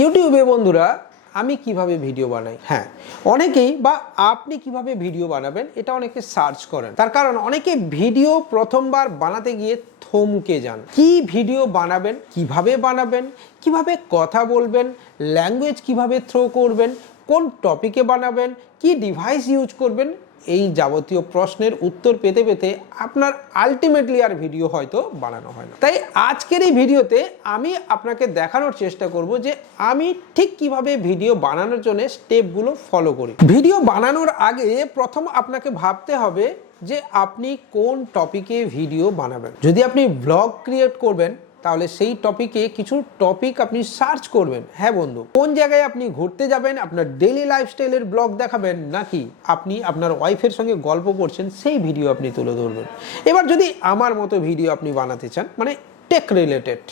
ইউটিউবে বন্ধুরা আমি কিভাবে ভিডিও বানাই, হ্যাঁ অনেকেই বা আপনি কিভাবে ভিডিও বানাবেন এটা অনেকে সার্চ করেন। তার কারণ অনেকে ভিডিও প্রথমবার বানাতে গিয়ে থমকে যান। কি ভিডিও বানাবেন, কিভাবে কথা বলবেন, ল্যাঙ্গুয়েজ কিভাবে থ্রো করবেন, কোন টপিকে বানাবেন, কি ডিভাইস ইউজ করবেন, এই যাবতীয় প্রশ্নের উত্তর পেতে পেতে আপনার আলটিমেটলি আর ভিডিও হয়তো বানানো হয় না। তাই আজকের এই ভিডিওতে আমি আপনাকে দেখানোর চেষ্টা করব যে আমি ঠিক কিভাবে ভিডিও বানানোর জন্য স্টেপগুলো ফলো করি। ভিডিও বানানোর আগে প্রথম আপনাকে ভাবতে হবে যে আপনি কোন টপিকে ভিডিও বানাবেন। যদি আপনি ব্লগ ক্রিয়েট করবেন তাহলে সেই টপিকে কিছু টপিক আপনি সার্চ করবেন। হ্যাঁ বন্ধু, কোন জায়গায় আপনি ঘুরতে যাবেন, আপনার ডেইলি লাইফস্টাইলের ব্লগ দেখাবেন, নাকি আপনি আপনার ওয়াইফের সঙ্গে গল্প করছেন সেই ভিডিও আপনি তুলে ধরবেন। এবার যদি আমার মতো ভিডিও আপনি বানাতে চান, মানে টেক রিলেটেড,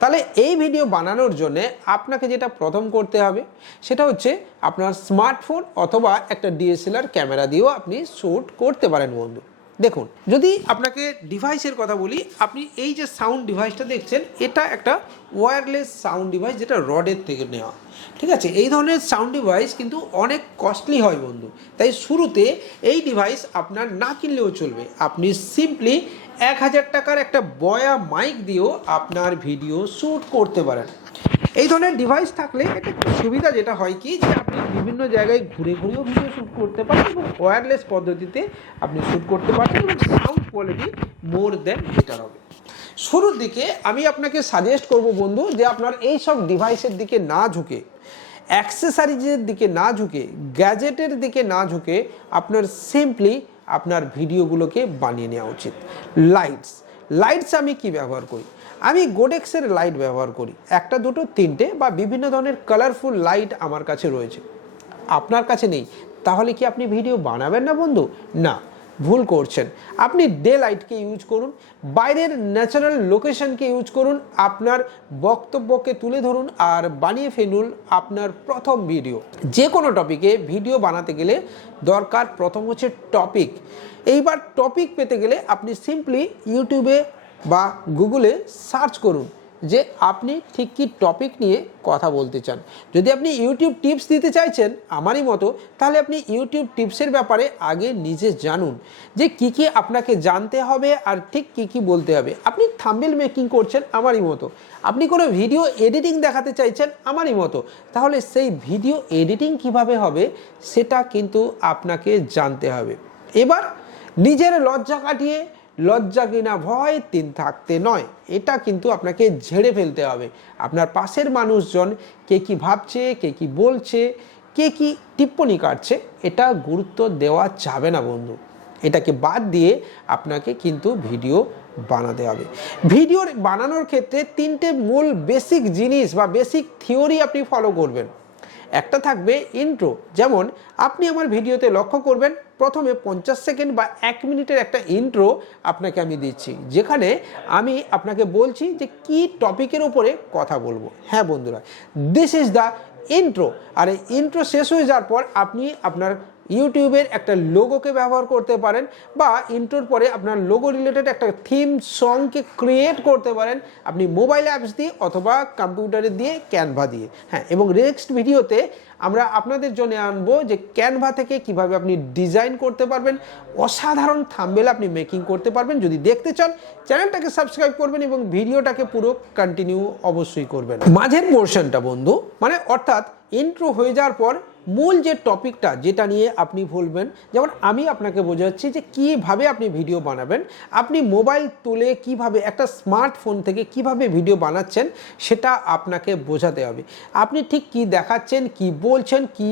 তাহলে এই ভিডিও বানানোর জন্য আপনাকে যেটা প্রথম করতে হবে সেটা হচ্ছে আপনার স্মার্টফোন অথবা একটা ডিএসএলআর ক্যামেরা দিয়েও আপনি শ্যুট করতে পারেন বন্ধু। দেখুন, যদি আপনাকে ডিভাইসের কথা বলি, আপনি এই যে সাউন্ড ডিভাইসটা দেখছেন এটা একটা ওয়্যারলেস সাউন্ড ডিভাইস, যেটা রডের থেকে নেওয়া। ঠিক আছে, এই ধরনের সাউন্ড ডিভাইস কিন্তু অনেক কস্টলি হয় বন্ধু। তাই শুরুতে এই ডিভাইস আপনার না কিনলেও চলবে। আপনি সিম্পলি 1000 টাকার একটা বয়া মাইক দিয়েও আপনার ভিডিও শ্যুট করতে পারেন। এই ধরনের ডিভাইস থাকলে একটা সুবিধা যেটা হয় কি, যে আপনি বিভিন্ন জায়গায় ঘুরে ঘুরেও ভিডিও শ্যুট করতে পারেন এবং ওয়্যারলেস পদ্ধতিতে আপনি শ্যুট করতে পারছেন এবং সাউন্ড কোয়ালিটি মোর দেন বেটার হবে। শুরুর দিকে আমি আপনাকে সাজেস্ট করব বন্ধু যে আপনার এই সব ডিভাইসের দিকে না ঝুঁকে, অ্যাক্সেসরিজের দিকে না ঝুঁকে, গ্যাজেটের দিকে না ঝুঁকে আপনার সিম্পলি আপনার ভিডিওগুলোকে বানিয়ে নেওয়া উচিত। লাইটস আমি কি ব্যবহার করি? আমি গোডেক্সের লাইট ব্যবহার করি, একটা দুটো তিনটে বা বিভিন্ন ধরনের কালারফুল লাইট আমার কাছে রয়েছে। আপনার কাছে নেই তাহলে কি আপনি ভিডিও বানাবেন না বন্ধু? না, ভুল করছেন। আপনি ডে লাইটকে ইউজ করুন, বাইরের ন্যাচারাল লোকেশনকে ইউজ করুন, আপনার বক্তব্যকে তুলে ধরুন আর বানিয়ে ফেলুন আপনার প্রথম ভিডিও। যে কোনো টপিকে ভিডিও বানাতে গেলে দরকার প্রথম হচ্ছে টপিক। এইবার টপিক পেতে গেলে আপনি সিম্পলি ইউটিউবে বা গুগলে সার্চ করুন যে আপনি ঠিক কী টপিক নিয়ে কথা বলতে চান। যদি আপনি ইউটিউব টিপস দিতে চাইছেন আমারই মতো, তাহলে আপনি ইউটিউব টিপসের ব্যাপারে আগে নিজে জানুন যে কী কী আপনাকে জানতে হবে আর ঠিক কী কী বলতে হবে। আপনি থাম্বনেল মেকিং করছেন আমারই মতো, আপনি কোনো ভিডিও এডিটিং দেখাতে চাইছেন আমারই মতো, তাহলে সেই ভিডিও এডিটিং কিভাবে হবে সেটা কিন্তু আপনাকে জানতে হবে। এবার নিজের লজ্জা কাটিয়ে, লজ্জা কিনা ভয় তিন থাকতে নয়, এটা কিন্তু আপনাকে ঝেড়ে ফেলতে হবে। আপনার পাশের মানুষজন কে কি ভাবছে, কে কি বলছে, কে কি টিপ্পনি কাটছে, এটা গুরুত্ব দেওয়া যাবে না বন্ধু। এটাকে বাদ দিয়ে আপনাকে কিন্তু ভিডিও বানাতে হবে। ভিডিও বানানোর ক্ষেত্রে তিনটে মূল বেসিক জিনিস বা বেসিক থিওরি আপনি ফলো করবেন। একটা থাকবে ইন্ট্রো, যেমন আপনি আমার ভিডিওতে লক্ষ্য করবেন প্রথমে 50 সেকেন্ড বা 1 মিনিটের একটা ইন্ট্রো আপনাকে আমি দিচ্ছি, যেখানে আমি আপনাকে বলছি যে কি টপিকের উপরে কথা বলবো। হ্যাঁ বন্ধুরা, দিস ইজ দ্য ইন্ট্রো। আর এই ইন্ট্রো শেষ হয়ে যাওয়ার পর আপনি আপনার ইউটিউবের একটা লোগোকে ব্যবহার করতে পারেন, বা ইন্ট্রোর পরে আপনার লোগো রিলেটেড একটা থিম সংকে ক্রিয়েট করতে পারেন আপনি মোবাইল অ্যাপস দিয়ে অথবা কম্পিউটারে দিয়ে, ক্যানভা দিয়ে। হ্যাঁ, এবং নেক্সট ভিডিওতে আমরা আপনাদের জন্য আনবো যে ক্যানভা থেকে কিভাবে আপনি ডিজাইন করতে পারবেন, অসাধারণ থাম্বনেল আপনি মেকিং করতে পারবেন। যদি দেখতে চান চ্যানেলটাকে সাবস্ক্রাইব করবেন এবং ভিডিওটাকে পুরো কন্টিনিউ অবশ্যই করবেন। মাঝের পোর্শনটা বন্ধু, মানে অর্থাৎ ইন্ট্রো হয়ে যাওয়ার পর মূল যে টপিকটা যেটা নিয়ে আপনি বলবেন, যেমন আমি আপনাকে বোঝাচ্ছি যে কীভাবে আপনি ভিডিও বানাবেন, আপনি মোবাইল তুলে কিভাবে একটা স্মার্টফোন থেকে কিভাবে ভিডিও বানাচ্ছেন সেটা আপনাকে বোঝাতে হবে। আপনি ঠিক কি দেখাচ্ছেন, কি বলছেন, কি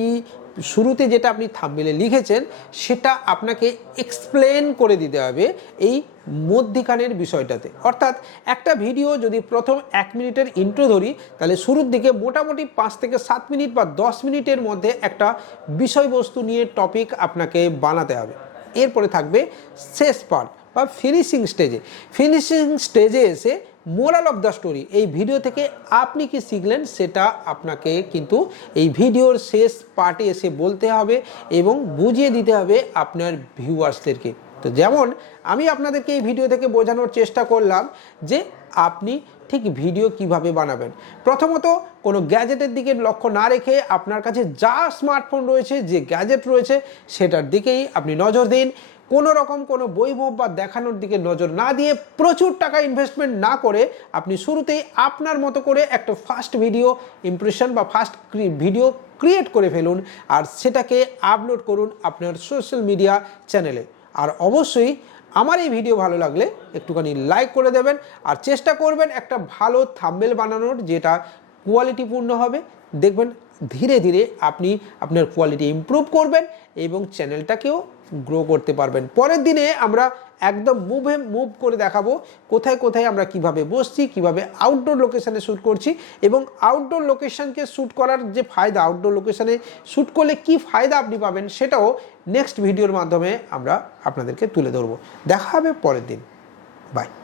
শুরুতে যেটা আপনি থাম্বনেলে লিখেছেন সেটা আপনাকে এক্সপ্লেন করে দিতে হবে এই মধ্যিখানের বিষয়টাতে। অর্থাৎ একটা ভিডিও যদি প্রথম 1 মিনিটের ইন্ট্রো ধরি, তাহলে শুরুর দিকে মোটামুটি 5 থেকে 7 মিনিট বা 10 মিনিটের মধ্যে একটা বিষয়বস্তু নিয়ে টপিক আপনাকে বানাতে হবে। এরপরে থাকবে শেষ পার্ট বা ফিনিশিং স্টেজে এসে মোরাল অফ দ্য স্টোরি, এই ভিডিও থেকে আপনি কি শিখলেন সেটা আপনাকে কিন্তু এই ভিডিওর শেষ পার্টে এসে বলতে হবে এবং বুঝিয়ে দিতে হবে আপনার ভিউয়ার্সদেরকে। তো যেমন আমি আপনাদেরকে এই ভিডিও থেকে বোঝানোর চেষ্টা করলাম যে আপনি ঠিক ভিডিও কিভাবে বানাবেন। প্রথমত কোনো গ্যাজেটের দিকে লক্ষ্য না রেখে আপনার কাছে যা স্মার্টফোন রয়েছে, যে গ্যাজেট রয়েছে সেটার দিকেই আপনি নজর দিন। কোনো রকম কোনো বৈভব বা দেখানোর দিকে নজর না দিয়ে, প্রচুর টাকা ইনভেস্টমেন্ট না করে আপনি শুরুতেই আপনার মতো করে একটা ফার্স্ট ভিডিও ইমপ্রেশন বা ফার্স্ট ভিডিও ক্রিয়েট করে ফেলুন আর সেটাকে আপলোড করুন আপনার সোশ্যাল মিডিয়া চ্যানেলে। আর অবশ্যই আমার এই ভিডিও ভালো লাগলে একটুখানি লাইক করে দেবেন আর চেষ্টা করবেন একটা ভালো থাম্বনেল বানানোর, যেটা কোয়ালিটিপূর্ণ হবে। দেখবেন ধীরে ধীরে আপনি আপনার কোয়ালিটি ইমপ্রুভ করবেন এবং চ্যানেলটাকেও গ্রো করতে পারবেন। পরের দিনে আমরা একদম মুভ করে দেখাবো কোথায় কোথায় আমরা কিভাবে বসছি, কিভাবে আউটডোর লোকেশানে শ্যুট করছি এবং আউটডোর লোকেশানকে শ্যুট করার যে ফায়দা, আউটডোর লোকেশানে শ্যুট করলে কি ফায়দা আপনি পাবেন, সেটাও নেক্সট ভিডিওর মাধ্যমে আমরা আপনাদেরকে তুলে ধরবো। দেখা হবে পরের দিন। বাই।